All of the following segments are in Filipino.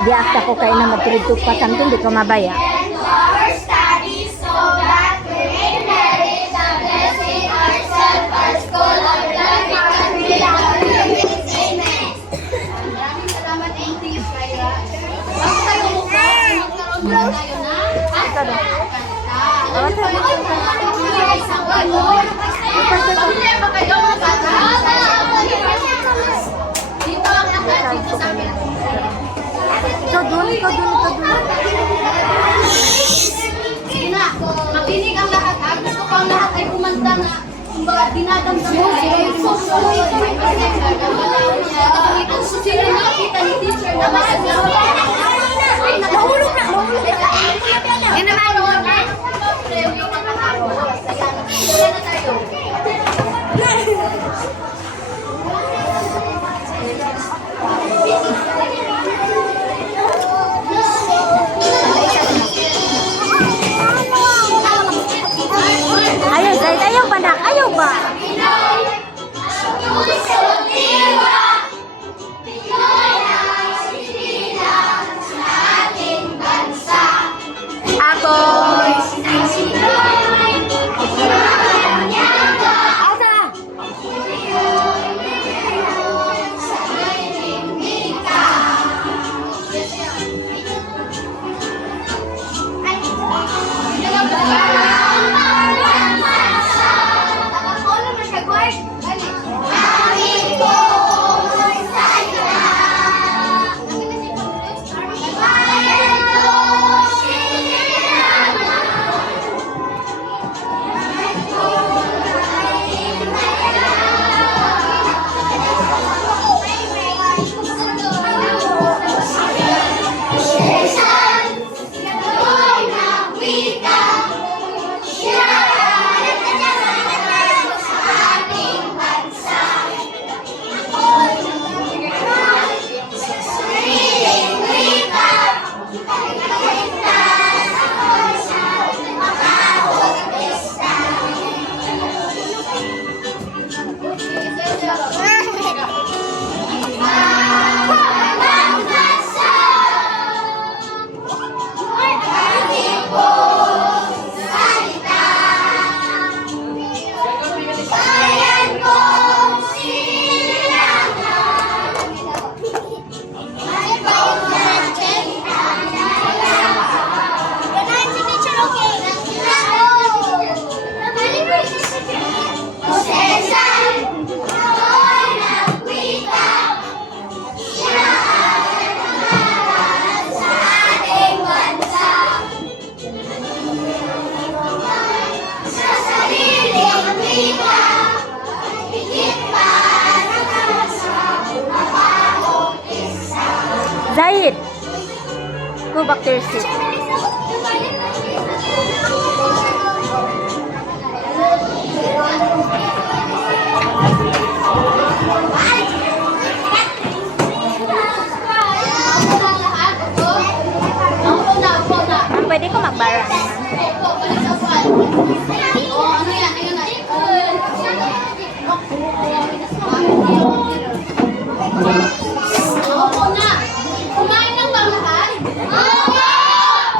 Di akta ko kayo na magturid-tug pa samtong di ko mabaya. Our studies so that we may merit the blessing ourselves, our school, our life, our will, our living. Amen. Maraming salamat, Auntie Shira. Bago tayo mukha, magkaroon muna tayo na Ito ba? Alam niyo ba yung isang gano'n? Problema kayo mga bata. Dito ang lahat, dito sa amin. Ikaw dun. Sige na, makinig ang lahat ha. Gusto ko ang lahat ay kumanta na kumbaga dinadamdam mo sila yung emotion. Sino nakita ni teacher na masaglaw? Ay, nahulog na. Yan naman, yung pagkakaro. Sige na tayo. Ayaw, guys. Ayaw ba na? Ayaw ba? Ako. Zahid, go back to your seat. Pwede ko magbara. Kumain ng bang lahat?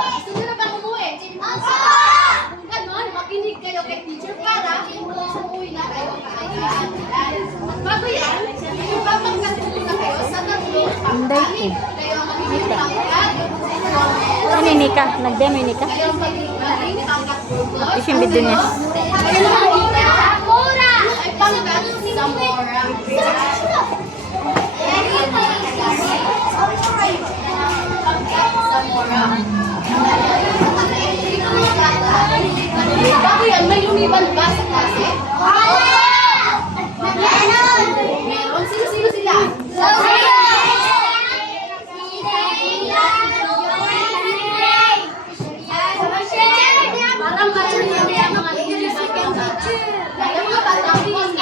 Gusto nyo na bang umuwi? Ganon, makinig kayo kay teacher para umuwi na kayo kaagad. Bago yan, ipapagkatuloy na kayo sa tatlong pagkain. Kayo ang magiging pangkat. Ano ni Nika? Nag-demo ni Nika? Kayo ang magiging pangkat. Ito yung video niya. Kayo ang magiging Mora! Ay pangkat sa Mora. Bago yan, may lumiban ba sa klase? Meron! Meron? Sino sila? Parang mature na yan mga teacher. Kaya mga bata, makinig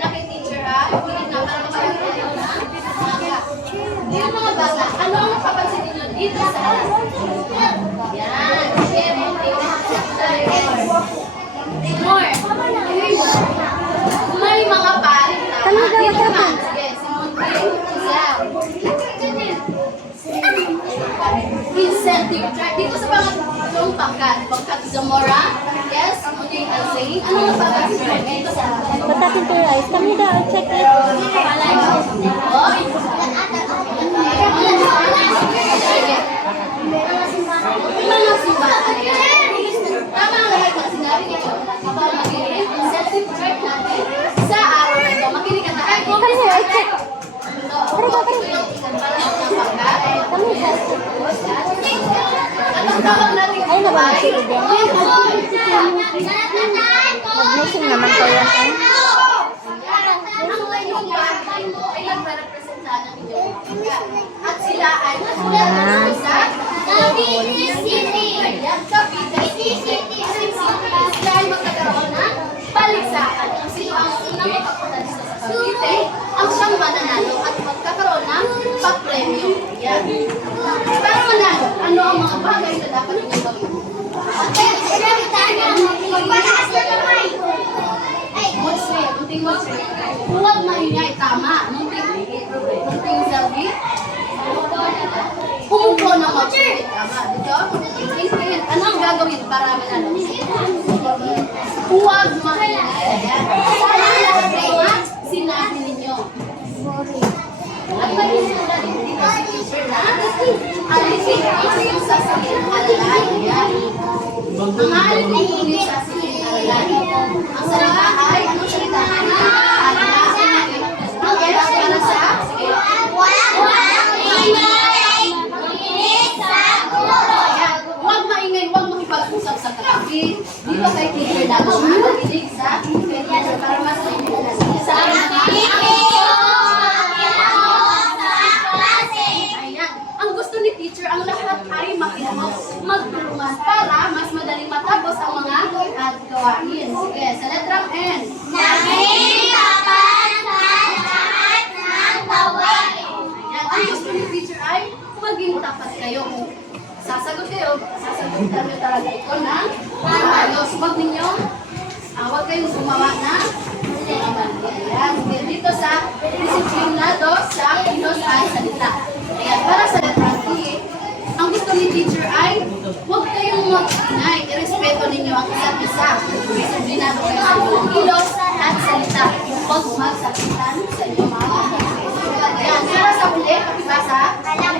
na kay teacher ha. Makinig na para makinig na. Yan mga bata, ano ang napapansin ninyo dito sa yan. More. May mga palit na. Dito naman. Sige, Simon. incentive track. Dito sa pangatlong pangkat Zamora. Yes, okay, I'm saying. Ano ang pangkat dito sa Patatin to rice. Kami daw, check it. Oh. Mga simbatan yan. Tama ang lahat ng sinabi nito. Kapag magiging incentive track natin sa araw na ito. Makinig ka tayo. Kami daw, check. Ito yung ikatpalang ng pangkat. Kami daw, check. Anong tawag natin? Ay, nabang din. Mag-missing naman ko yan. Eh. Ay nagre-representa ng inyong pangkat. At sila ay nasulat sa Cavite City. Ayan, Cavite City. Sila ay magkakaroon ng balisakan. Kung sino ang unang makapunta dito sa Cavite, ang siyang mananalo at magkakaroon ng papremyo. Ayan. Para manalo, ano ang mga bagay na dapat ninyong gawin? Huwag maingay, tama. Munting selfie. Umupo ng mag-sulit, tama. Dito? Ano ang gagawin para manalo? Huwag maingay. Sana lahat sinabi ninyo. At mag-isula dito si teacher na alisin yung sasabihin alalay. Ang alisin yung sasabihin alalay. Ang salita ay, anong salita? Okay, para sa? Sige. Huwag maingay, huwag makipag-usap sa katabi. Dito kay teacher na makinig sa teacher para mas sa ang gusto ni teacher, ang lahat ay makinig, magtulungan para mas madaling matapos ang mga gawain. Sige, sa letrang N. Ayan, ang gusto ni teacher ay maging tapat kayo. Sasagot nyo talaga ito ng ayos. Huwag ninyong, huwag kayong gumawa na. Ayan, sige, dito sa disiplinado sa kilos ay salita. Ayan, para sa letra E, ang gusto ni teacher ay huwag kayong mag-inay. Irespeto ninyo ang isa't isa. Disiplinado kayo sa inyong kilos at salita. Huwag magsakitan sa inyong mga kapatid. Ayan, para sa huli, kapibasa. Ayan,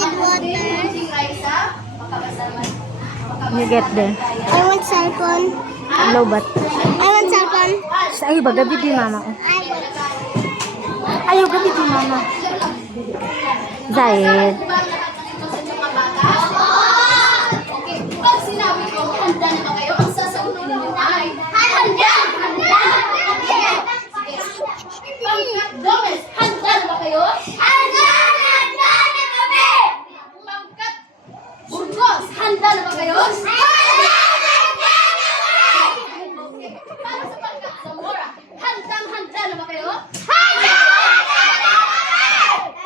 ang huli, Raisa, makabasa naman. You get there. I want cellphone. Low bat. I want cellphone. Ay, ba gabi di mama ko. Ayaw gabi di mama. Zahid. Okay, pag sinabi ko, handa na ba kayo? Ang sasagot ninyo ay, handa! Pangkat Gomez, handa na ba kayo? Pangkat Burgos, handa na ba kayo? Para sa pangkat Zamora, handang-handa na ba kayo?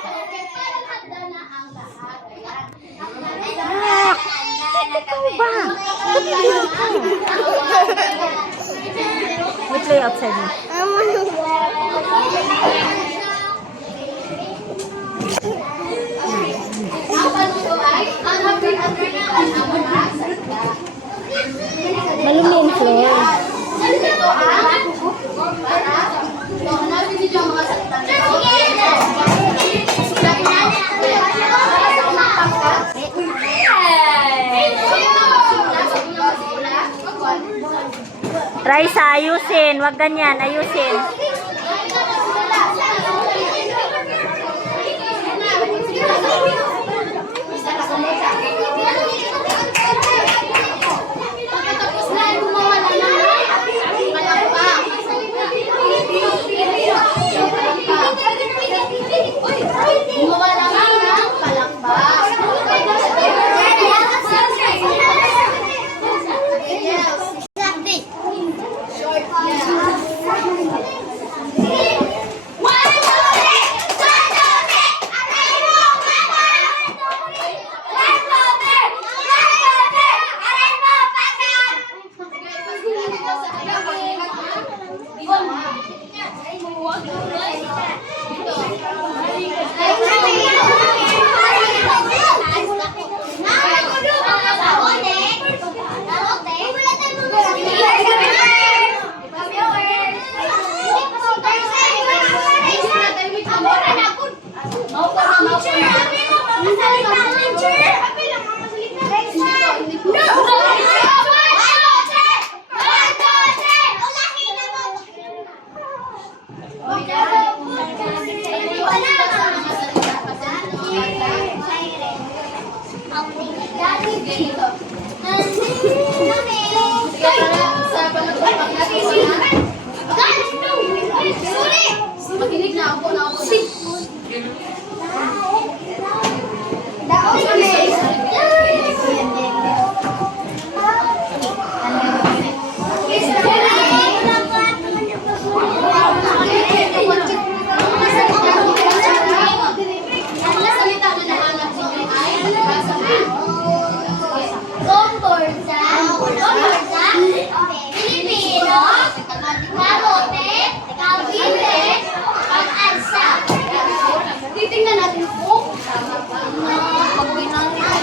Okay, parang handa na ang lahat. Ayan. We play outside na. I want to Ang panuto ay, ang hapit at ang mga salita. Malumi yung floor. Ito ang para hanapin ninyo ang mga salita nito. Sulain na. Para sa unang pangkat. Raisa, ayusin. Wag ganyan. Ayusin. Pagkatapos na ay gumawa na ng palakpak. Gumawa na ng palakpak. Short yan. Ito. Sige, dito. Kaya sa pamatupak natin mga makinig na ako na ako. Pilipino, kamote, kabile, pag-alsa. Titingnan natin kung tama ba ang pag-winang yan.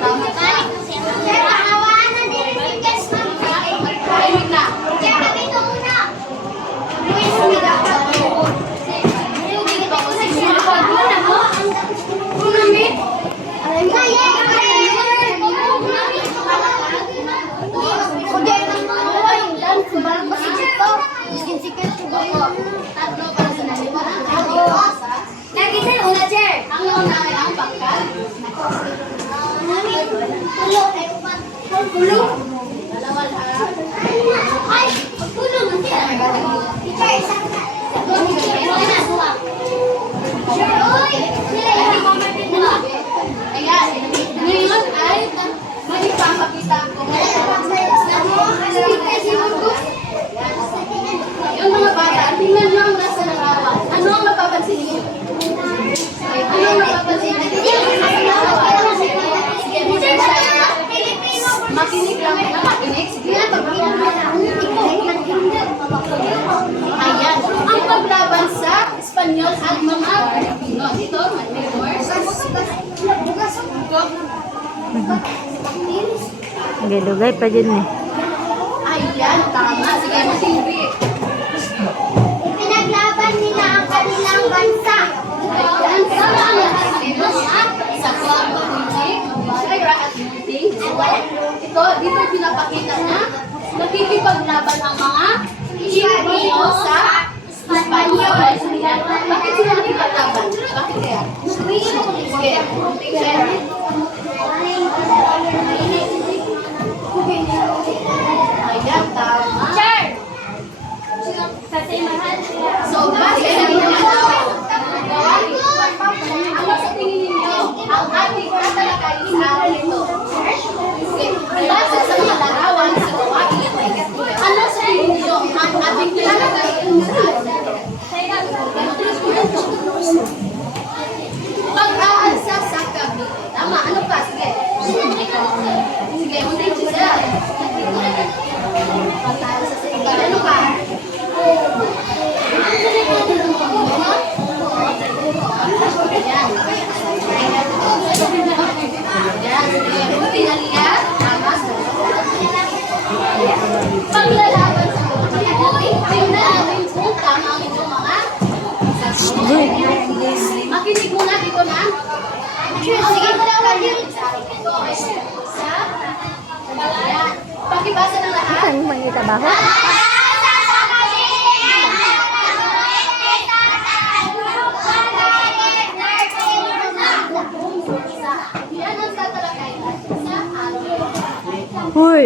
Tama ka. Tahimik na. Tatlo para sa naliwa. Ang una ay ang pagkat. Dalawa lahat. Ayan. Ngayon ay may ipapakita ko. Yung mga bata, tingnan nyo ang nasa larawan. Ano ang mapapansin niyo? Ano ang mapapansin niyo? Sige, makinig lang na makinig. Sige na, pagkinig mo na. Ayan. Ang paglaban sa Espanyol at mga Pilipino. Dito, may words. Gilugay pa dyan eh. Ayan, tama. Sige, makinig. Pinaglaban nila ang kanilang bansa. Ayan, sama ang lahat ng mga sa kwarto music, Shira at Munting. Ito, dito pinapakita na nakikipaglaban ang mga Pilipino sa Espanyol. Bakit sila nakikipaglaban? Bakit kaya? Sige, Shira. Ayan, tama. So, base sa ano sa tingin ninyo ang ating tatalakayin sa araw ito? Base sa mga larawan sa gawain ito, ano sa tingin ninyo ang ating tatalakayin sa araw ito? Pag-aalsa sa kabila. Tama, ano pa? Sige. Sige, unting siya. Pag-aalsa sa kabila. Ano pa? Paglalaban sa tingnan natin kung tama ang inyong mga sasagot. Makinig muna dito na. Sige, pakibasa ng lahat. Saan mo mangita ba? Yan ang tatalakayin sa araw. Huy!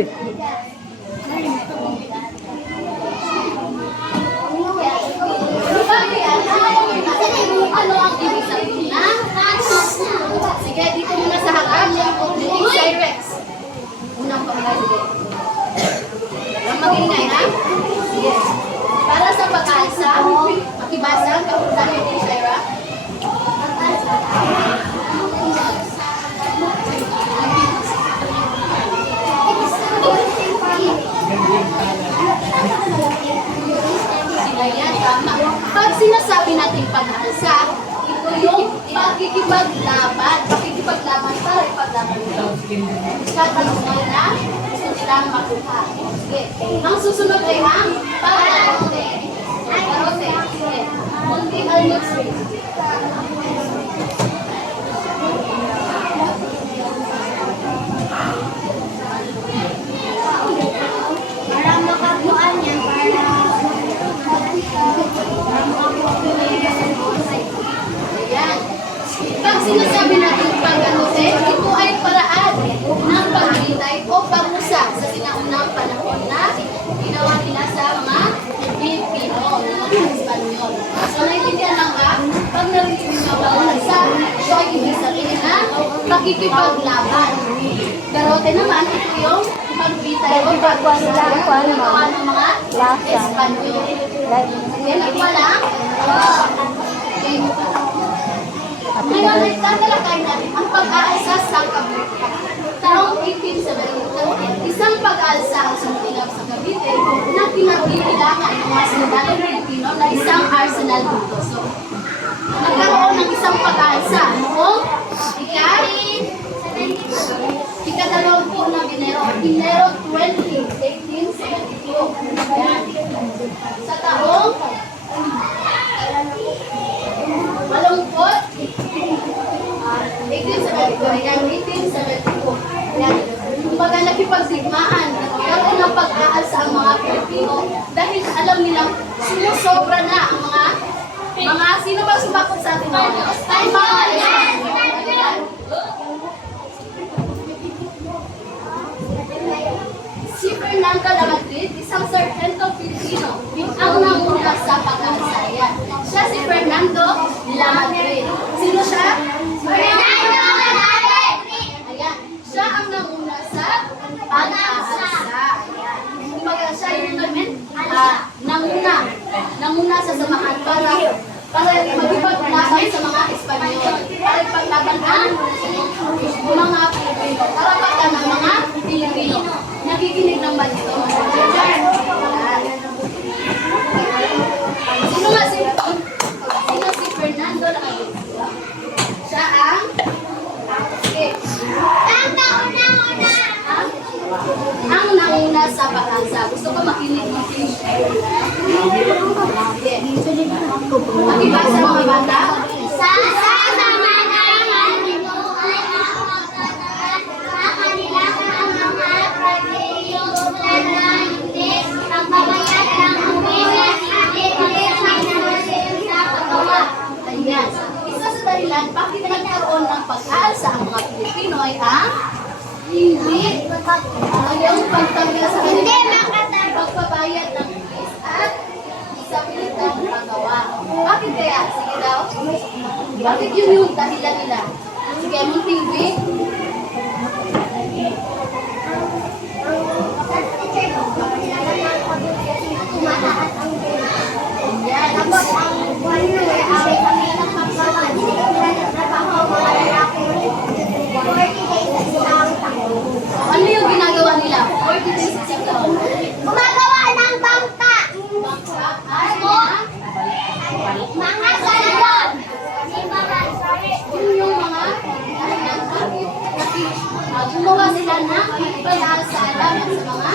Ano ang ibig sabihin na? Sige, dito muna sa harap. Yung Cyrex. Unang pangay, sige. Ang mag-ingay, ha? Sige. Para sa pag-alsa, makibasa ang kapuntan ng Cyrex. Ayan, tama. Pag sinasabi natin pag-alsa, ito yung pakikipaglaban. Pakikipaglaban para ipaglaban ito. Katanungan na gusto nilang makuha. Sige. Ang susunod ay ang pag-arote. Arote. Sige. Munting al-Nusri. Para makakuan niya, para Ayan. Pag sinasabi natin pag-arote, ito ay ng Espanyol. So, naiintindihan lang ka? Pag narinig mo ang pag-aalsa, so ay ibig sabihin na pakikipaglaban. Garote naman, ito yung pagpitay o pag-aalsa ng mga Espanyol. Sige, nakuha lang. Okay. Ngayon, tatalakay natin ang pag-aalsa sa Cavite. Taong 1872, isang pag-aalsa ang sumulap sa Cavite na pinagbibilangan ng mga sundalong Pilipino na isang arsenal dito. So, nagkaroon ng isang pag-aalsa noong ika-20 ng Enero 20, 1872. Yan. Sa taong 1872. Yan. Kumbaga nakipagsigmaan, nagkaroon ng pag-aalsa ang mga Pilipino dahil alam nilang sumusobra na ang mga sino ba sumakot sa atin mga ay mga si Fernando de Madrid, isang sargento Pilipino, ang nanguna sa pag-aalsa. Yan. Siya si Fernando de Madrid. Sino siya? Fernando de Madrid! Ayan. Siya ang nanguna sa pag-aalsa. Ayan. Kumbaga siya yung nanguna sa samahan para magipaglaban sa mga Espanyol. Para ipaglaban ang mga Pilipino. Karapatan ng mga Pilipino. Nakikinig ng ba dito? Sino si Fernando de Madrid? Siya ang ang nauna sa pag-aalsa. Gusto ko makinig ng finish. Makibasa mga bata? Sa mga kaibigan ay makakatakan na kanilang mga partiyulan na hindi ang kabayan ng umila hindi pagkakay na masin sa paggawa. Ayan. Isa sa dahilan, bakit nagkaroon ng pag-aalsa ang mga Pilipino ay ang hindi ang pagtanggal sa kanila pagpabayad ng fees at sa pilitang paggawa. Bakit kaya? Sige daw. Bakit yun yung dahilan nila? Sige, munting week. Ayan. Tapos ang walo ay kami ng pagbawan. Trabaho mga lalaki. 40 days isang taon. Ano yung ginagawa nila? 40 days isang taon. Gumagawa ng bangka. Mga salon. Yun yung mga gumawa sila ng pag-aalsa laban sa mga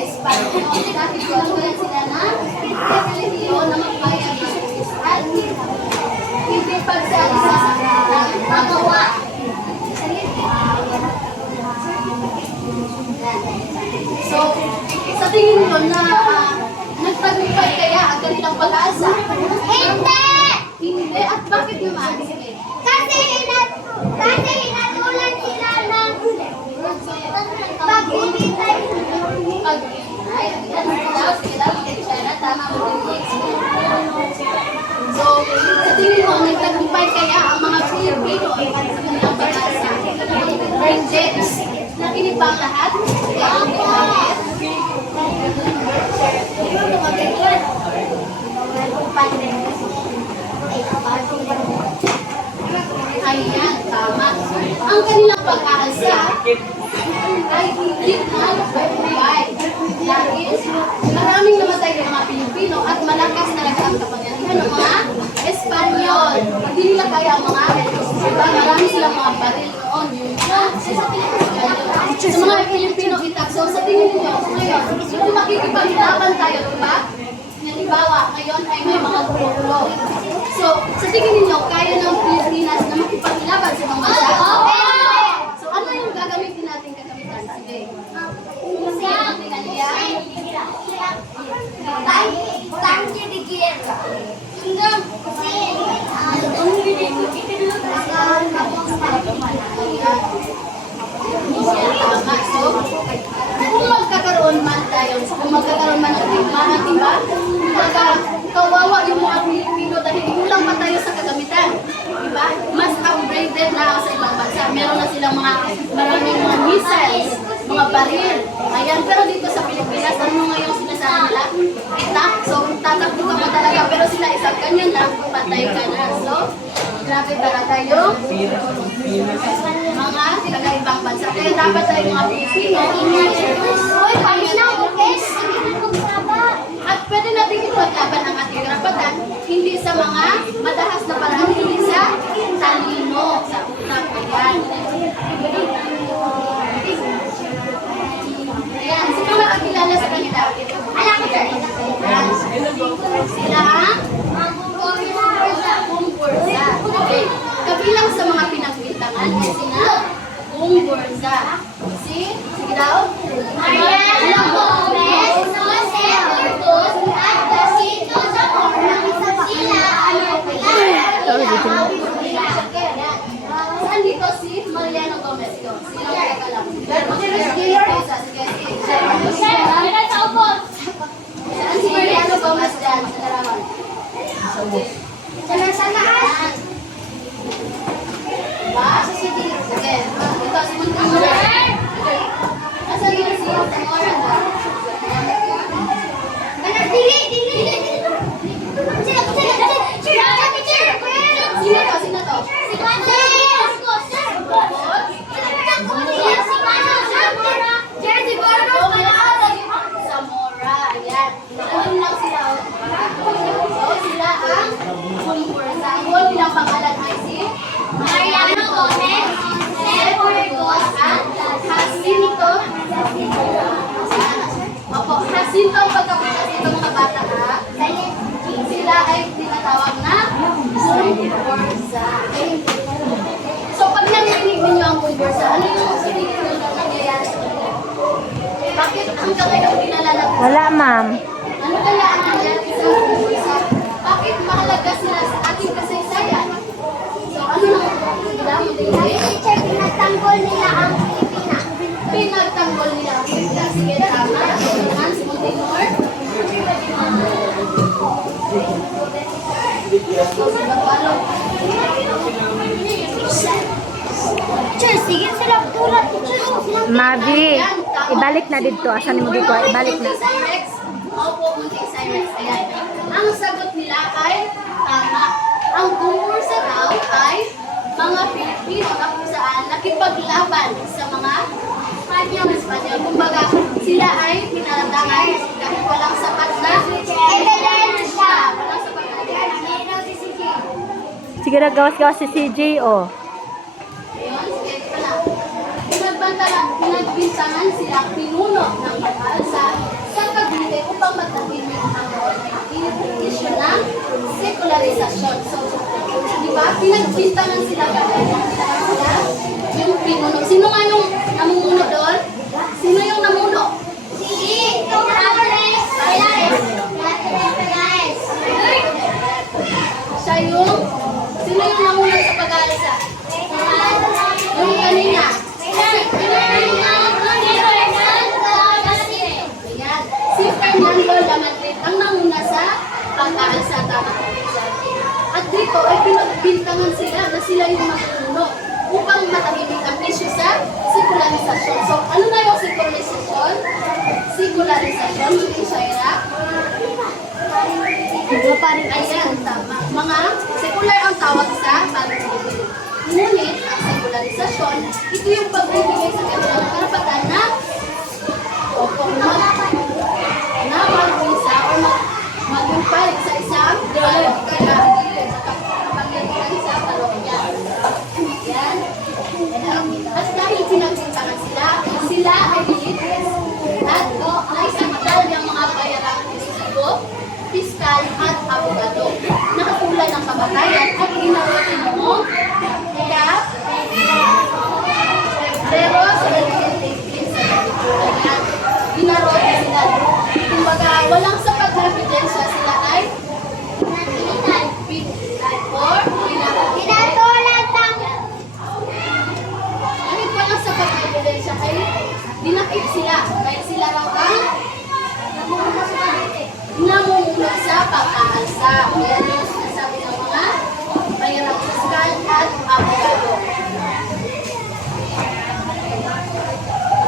Espanyol. Dahil gumawa sila ng Pilipino na magbayad ng fees at hindi pagsalisa sa paggawa. So, sa tingin nyo na nagtagumpay kaya ang kanilang pag-aalsa? Hindi! Hindi. At bakit naman? Kasi hinatulan sila ng pagbibintay. So, sa tingin mo, nagtagumpay kaya ang mga Pilipino ay sa kanilang pag-aalsa? Hindi. Nakinig ba ang lahat? Ayan, tama. Ang kanilang pag-aalsa ay hindi nagtagumpay. Dahil maraming namatay ng mga Pilipino at malakas talaga ang kapangyarihan ng mga Espanyol. Hindi nila kaya ang mga diba, marami silang mga baril noon. Sa mga Pilipino itak. So sa tingin niyo, ngayon, kung makikipaglaban tayo, diba? Halimbawa, ngayon ay may mga grupo. So, sa tingin ninyo, kaya ng Pilipinas na makipaglaban sa mga bansa? So, ano yung gagamitin natin kagamitan? Sige. Kasi ang tinaliyan. Tanque de guerra. Hinggang kasi So, kung magkakaroon man tayo, kung magkakaroon man ng tigmaan, diba? kawawa yung mga Pilipino dahil kulang pa tayo sa kagamitan. Diba? Mas upgraded na sa ibang bansa. Meron na silang maraming mga missiles, mga baril. Ayan, pero dito sa Pilipinas, ano nga yung sinasabi nila? Itak, so tatakbo ka pa talaga, pero sila isang ganyan lang, patay ka na. So, grabe talaga yung mga taga-ibang bansa. Kaya dapat tayo mga Pilipino, Uy, paminaw, okay? at pwede natin ipaglaban ang ating karapatan, hindi sa mga madahas na paraan, hindi sa talino, sa utak. Ayan. Ayan, sino nakakilala sa kanila? Alam ko, sir. Sila ang Gumburza. Okay. Kabilang sa mga pinagbintangan ay sina Gumburza. Sige daw. Mariano Gomez, Jose Burgos, at Jacinto Zamora. Sila Saan dito si Mariano Gomez? Sino ka lang? Saan si Mariano Gomez dyan? Sa larawan. Sana. Ba? Sige. Ito si Montemor. Asan yun si Montemor? Dili. Sino to? Zamora. Ayan. Alam lang sila. So, sila ang Gumburza. Ang buwan nilang pangalan ay si Mariano Gomez, Jose Burgos, at Jacinto. Opo, Jacinto ang pagkabukas nito mga bata ha. Sila ay tinatawag na Gumburza. So, pag narinig ninyo ang Gumburza, ano yung sinigil na nangyayari sa kanila? Bakit hanggang ngayon dinalala? Wala, ma'am. Ano kaya ang nangyayari sa Gumburza? Bakit mahalaga sila sa ating kasaysayan? So, ano nang sila mo din? Teacher, pinagtanggol nila ang Pilipinas. Pinagtanggol nila ang Pilipinas. Sige, tama. Naman, si Montemor. So, si Bagualo. Teacher, sige sila tulad. Teacher, Mavi, ibalik na dito. Asan mo dito? Ibalik na. Cyrex. Opo, Munting Cyrex. Ayan. Ang sagot nila ay tama. Ang Gumburza raw ay mga Pilipino na kung saan nakipaglaban sa mga Espanyol. Kumbaga, sila ay pinaratangan dahil walang sapat na ebidensya. Walang sapat na ebidensya. Sige na, gawas-gawas si CJ, oh. Ayun, sige, ito na. Pinagbintangan sila pinuno ng banal sa Cavite upang matahimik ang issue ng sekularisasyon. So, di ba? Pinagbintangan sila sila yung pinuno. Sino nga yung namumuno doon? Sino yung namuno? Si Catherine Palares. Siya yung, sino yung namuno sa pag-aalsa? Yung kanina. Ayan. Si Fernando Lamadrid ang namuna sa pag-aalsa. Tama. At dito ay pinagbintangan sila na sila yung mapuno upang matahimik ang issue sa sekularisasyon. So, ano na yung sekularisasyon? Sekularisasyon, hindi Shaira? Ayan, tama. Mga sekular ang tawag sa pag-ibig. Ngunit, ang sekularisasyon, ito yung pagbibigay sa kanilang karapatan na mag-visa o mag-impal sa isang pag-ibig sa parokya. Yan. At dahil pinagsintangan sila ay bilitis at naisangkal ng mga bayarang pistiko, piskal at abogado. Nakatula ng kamatayan at ginawa noong Febrero 17 pagpapagbansa. Yan yung sinasabi ng mga mahirap fiskal at abogado.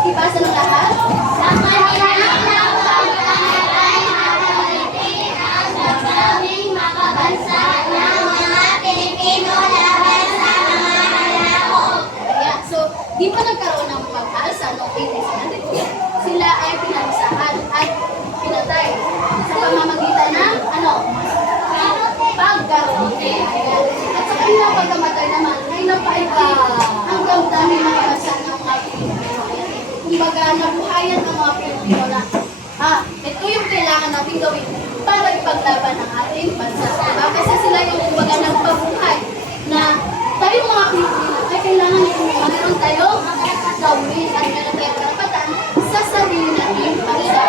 Ibasa ng lahat. Sa mahirap na pagpapagay nakakalitin ang damdaming makabansa ng mga Pilipino laban sa mga halako. Ayan. So, di pa nagkaroon ng pag-asa noong 1892. Sila ay pinarusahan at pinatay sa pamamagitan ng pagkarote. Ayan. At sa kanilang pagkamatay naman ay napaigting ang damdamin ng bansa ng mga Pilipino. Ayan. Kumbaga, nabuhayan ang mga Pilipino na ito yung kailangan natin gawin para ipaglaban ang ating bansa. Diba? Kasi sila yung kumbaga nagpabuhay na tayong mga Pilipino ay kailangan mayroon tayong gawin at mayroon tayong karapatan sa sarili nating bansa.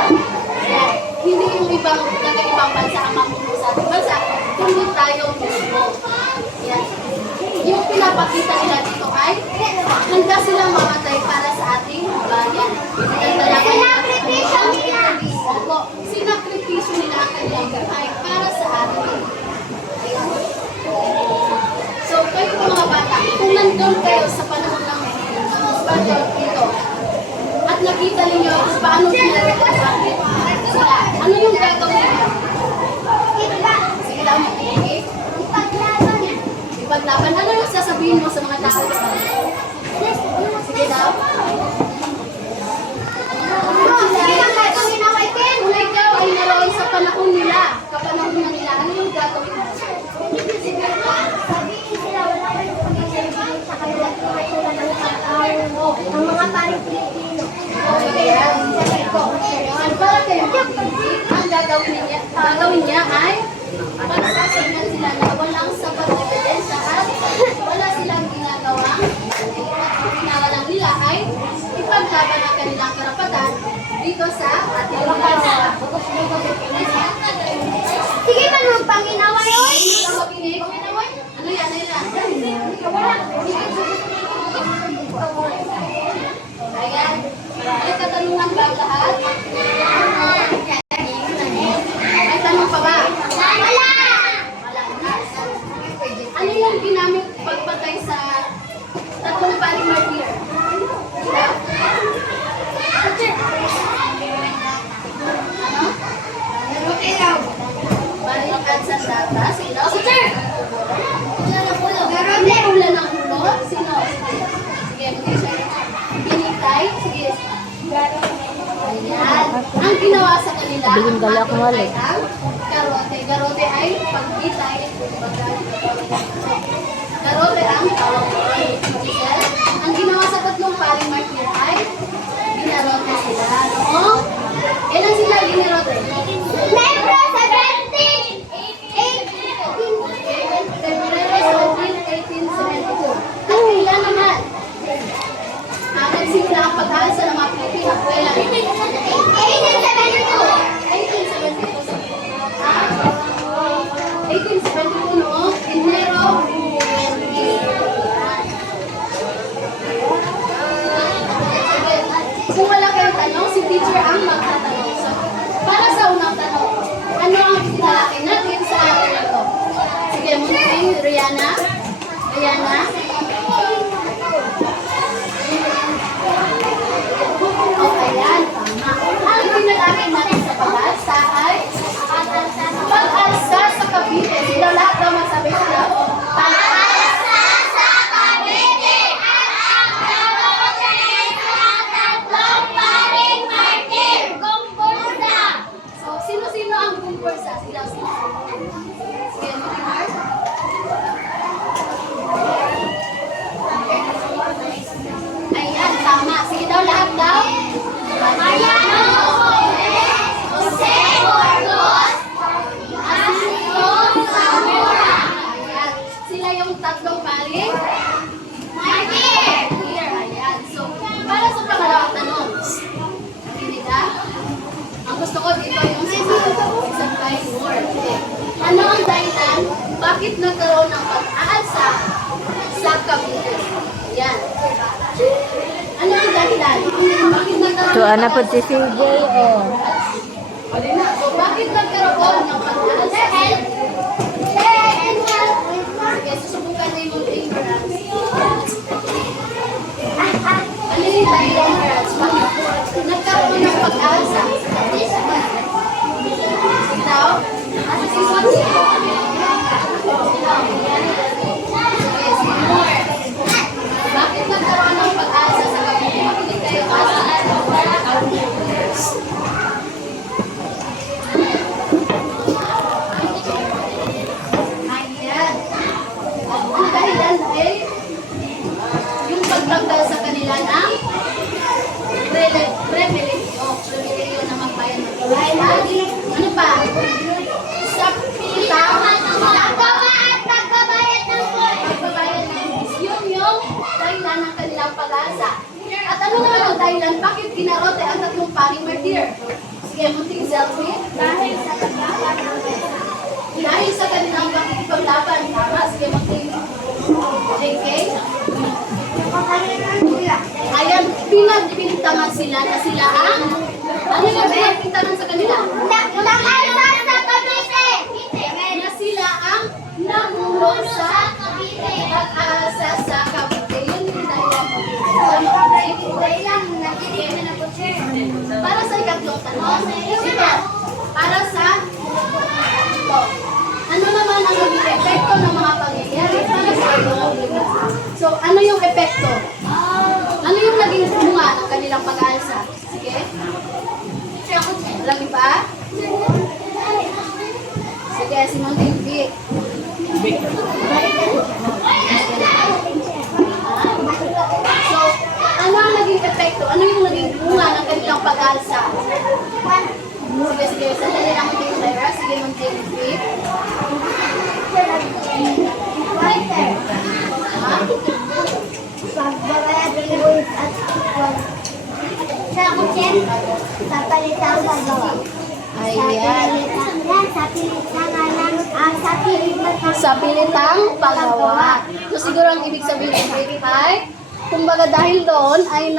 Ayan. Hindi yung ibang nag-ibang bansa ang mamuno sa ating bansa, kundi tayo mismo. Ayan. Yung pinapakita nila dito ay handa silang mamatay para sa ating bayan. Sinakripisyo nila. Opo, sinakripisyo nila ang kanilang buhay para sa atin. So, kayo po mga bata, kung nandun kayo sa panahon ng Spanish dito, at nakita ninyo kung paano pinag-bakit sila, ano yung gagawin niyo? Sige daw, makinig. Ipaglaban. Ano yung sasabihin mo sa mga tao? Sige daw. Sige lang gagawin na Whiten. Kung ikaw ay naroon sa panahon nila, kapanahon na nila, ano yung gagawin mo? Sabihin sila wala kayong pag-ibig sa kanilang buhay tulad ng pag-aaral ng mga paring Pilipino. Ayan. Ayan. Para kayo makikita, ang gagawin niya ay pagsasagnan sila na walang sapat na ebidensya at wala silang ginagawang ginagalang nila ay ipaglaban ang kanilang karapatan dito sa ating bansa. Sige man mong Panginoon, oy! Makinig. Ano yan? Ayan. May katanungan ba ang lahat? May tanong pa ba? Wala! Wala na. Ano yung ginamit pagpatay sa tatlong paring martir? Ano? Balikan sa data. Sino? Hindi ulan ng ulo. Sino? Sige, pinitay. Sige. Ayan. Ang ginawa sa kanila, Bilhin gali ako wala. ay ang garote. Garote ay pagpitay. Garote ang tawag ko. Ang ginawa sa tatlong paring martir ay ginarote sila. No? Ilan sila ginarote? Nebro 17! February 17, 1872. At kailan naman? Nagsimula ang pag-aalsa ng mga Pilipino. Kailan? 1872 noong Enero. Kung wala kayong tanong, si teacher ang magtatanong. So, para sa unang tanong, ano ang pinalaki natin sa araw na ito? Sige, muling, Rihanna. Rihanna. Okay, yan. Tama. Ang pinalaki natin sa pag-aalsa ay pag-alsa sa Cavite. Sila lahat daw magsabi sila. Pag-alsa sa Cavite at ang garote sa tatlong paring martir. Kumpulsa! So, sino-sino ang kumpulsa? Sila, sino? Sige, Mars. Ayan, tama. Sige daw, lahat daw. Mariano Jose Burgos Asito Zamora. Ayan. Sila yung tatlong paring Martir! here. Ayan. So, para sa pangalawang tanong. Nakinig ka? Ang gusto ko dito yung sa Price War. Ano ang dahilan? Bakit nagkaroon ng pag-aalsa sa Cavite? Yan. Ano ang dahilan? Bakit nagkaroon So, ng ano po si CJ, oh. So, bakit nagkaroon ng pag-aalsa ano naman ang dahilan? Bakit ginarote ang tatlong paring martir? Sige, munting selfie. Dahil sa kanilang pakikipaglaban. Tama, sige, munting JK. Ayan, pinagbibintangan sila na sila ang ano yung pinagbibintangan sa kanila? Na sila ang namulong sa pag-asa sa Cavite. Yun yung dahilan. Para sa ikatlong tanong, ito, para sa ito. Ano naman ang naging epekto ng mga pangyayari para sa ito? So, ano yung epekto? Ano yung naging bunga ng kanilang pag-aalsa? Sige? Alam niyo ba? Sige, si Monting Vic. So, ano ang naging epekto? Ano yung naging bunga ng kanilang pag-aalsa? Sige. Sandali lang mo kayo, Sarah. Sige, Monting Vic. Sa pilitang paggawa. So siguro ang ibig sabihin ay, kumbaga dahil doon ay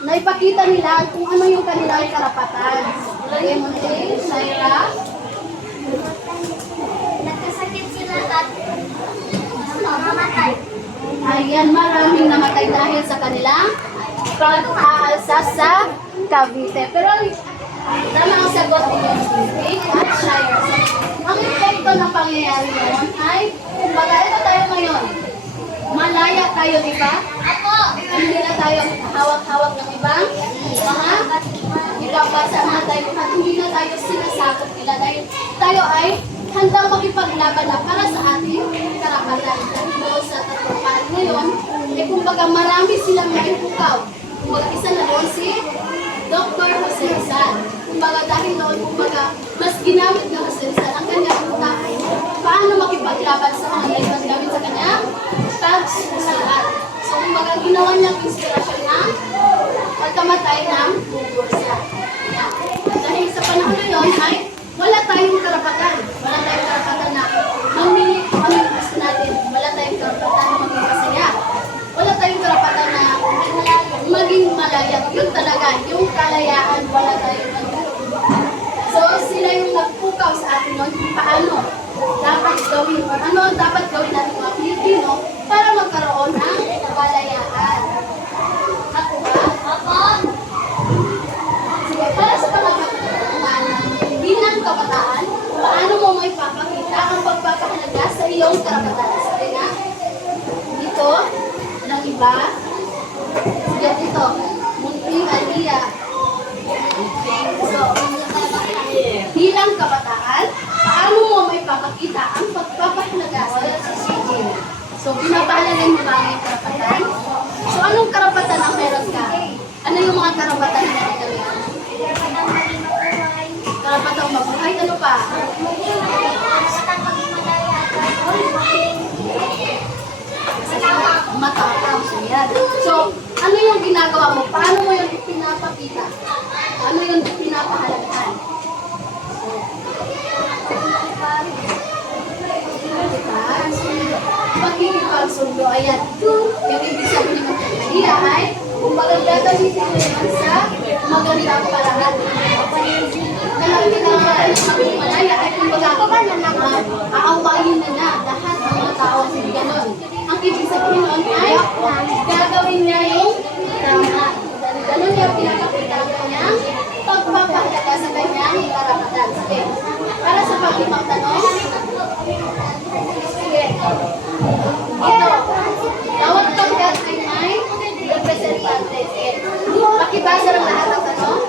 naipakita nila kung ano yung kanilang karapatan. Okay, Monte, Saira. Nagkasakit sila at mamatay. Ayan, maraming namatay dahil sa kanilang pag-aalsa sa Cavite. Pero tama ang sagot ni Monte at Saira. Ang epekto ng pangyayari noon ay, kumbaga ito tayo ngayon. Malaya tayo, di ba? Hindi na tayo hawak-hawak ng ibang ibang bansa na tayo at hindi na tayo sinasakot nila dahil tayo ay handang makipaglaban na para sa ating karapatan. Dahil sa tatlupan ngayon, kumbaga marami silang naipukaw. Kumbaga isa na doon si Dr. Jose Rizal. Kumbaga dahil doon, kumbaga mas ginamit ni Jose Rizal ang kanyang utak. Paano makipaglaban sa mga ito gamit sa kanyang pagsusulat. So, kumbaga ginawa niyang inspirasyon ng pagkamatay ng Bursa. Dahil sa panahon na yun ay wala tayong karapatan. Wala tayong karapatan na mamili kung ano yung gusto natin. Wala tayong karapatan na maging masaya. Wala tayong karapatan na maging malaya. Yun talaga, yung kalayaan, wala tayong So, sila yung nagpukaw sa atin nun kung paano dapat gawin or ano dapat gawin natin mga Pilipino para magkaroon ng kalayaan. Ako ba? Ako? Sige, para sa pangkabataan, bilang kabataan, paano mo may papakita ang pagpapahalaga sa iyong karapatan? Sige na. Dito, ng iba. Sige, dito. Munting Aliyah. So, bilang kabataan, paano mo may papakita ang pagpapahalaga sa iyong So, pinapahalagan mo ba ang iyong karapatan? So, anong karapatan ang meron ka? Ano yung mga karapatan na nagkakaroon? Karapatang mabuhay, ano pa? Matapang. So, ano yung ginagawa mo? Paano mo yung pinapakita? Ano yung pinapahalagahan? Pagkikipagsundo, ayan. Yung ibig sabihin ng Maria ay kumbaga gagamitin mo naman sa magandang paraan. Gagamitin mo naman sa maging malaya ay kumbaga aawayin na lahat ng mga tao hindi ganon. Ang ibig sabihin nun ay gagawin niya yung tama. Ganon niya pinapakita ang kanyang pagpapahalaga sa kanyang karapatan. Sige, para sa pag-ibang tanong, sige, ito, bawat pagkat ay may representante. Sige, pakibasa ng lahat ng tanong.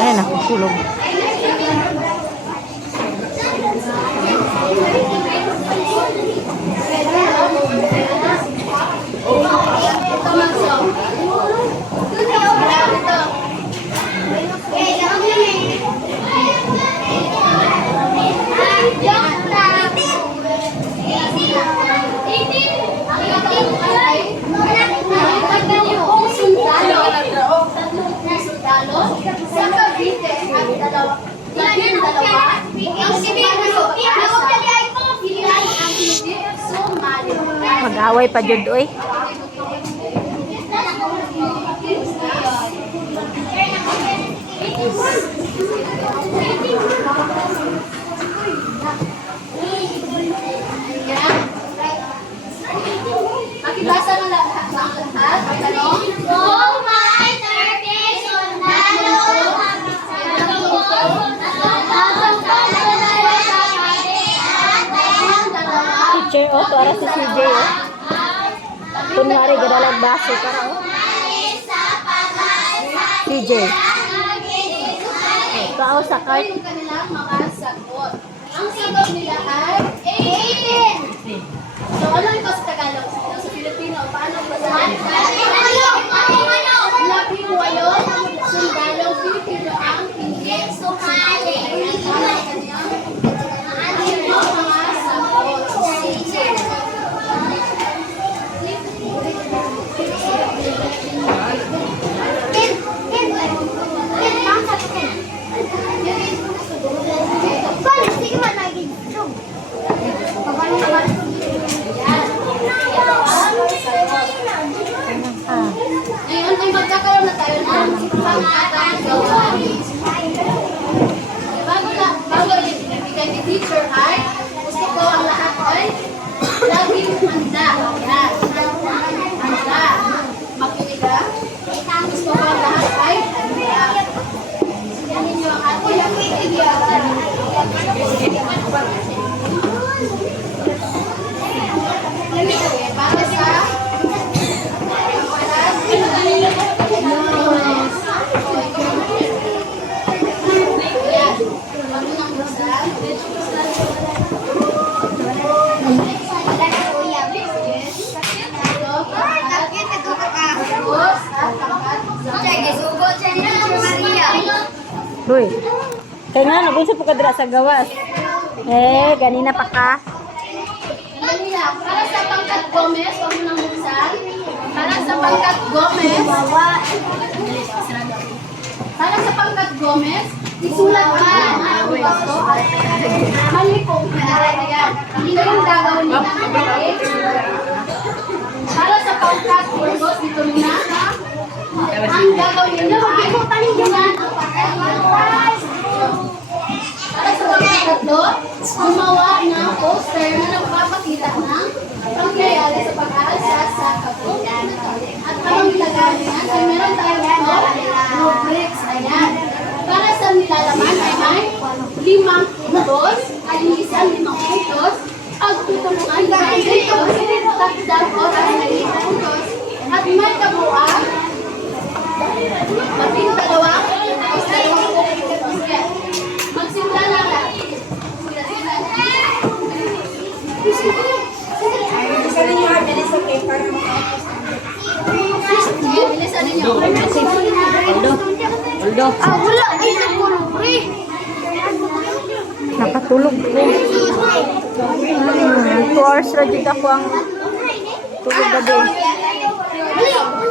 Ay, nakukulog. sumali. Mag-away pa jud oy. Makibasa ng lahat. Ang tanong. Oh my turkish sundalo. Teacher oh, para si CJ oh. Kunwari gadalag baso para oh. CJ. Kao sa cart. Yung kanilang mga sagot. Ang sagot nila ay 18. So, ano ito sa Tagalog? Sa Filipino, paano ba sa labing walong sundalong Pilipino ang hindi sumali. Ano ang kanyang mga sagot? Ngayon ay magkakaroon na tayo ng pangkatagawa. Bago ibigay ni teacher ay gusto ko ang lahat ay laging handa. Yan. Handa. Makinig ka. Gusto ko ang lahat ay handa. Yan ninyo ang ating bigyan. Para sa Hoy. Kaya nga, nag-usap po ka dira sa gawas. Ganina pa ka. Para sa pangkat Gomez, huwag mo nang buksan. Para sa pangkat Gomez, para sa pangkat Gomez, isulat ka ang gusto. Mali po. Ayan. Ito yung gagawin nila. Okay? Para sa pangkat Burgos, dito muna. Ang gagawin nila, mag-iputan nyo na ang pangkat. Para sa pangkat tatlo, gumawa ng poster na nagpapakita ng pangyayari sa pag-aalsa sa kabulan. At parang nilagay niyan, ay meron tayo ito, rubrics. Ayan. Para sa nilalaman ay may 5 puntos, ay isang 5 puntos, pagtutulungan ng puntos, takdang oras na 5 puntos, at may kabuuan, maging dalawang poster. Magsimula na lang. Bilisan ninyo. Aldo. Wala ay nagkulubri. Nakatulog ko. 2 hours ra jud ako ang tulog gabi.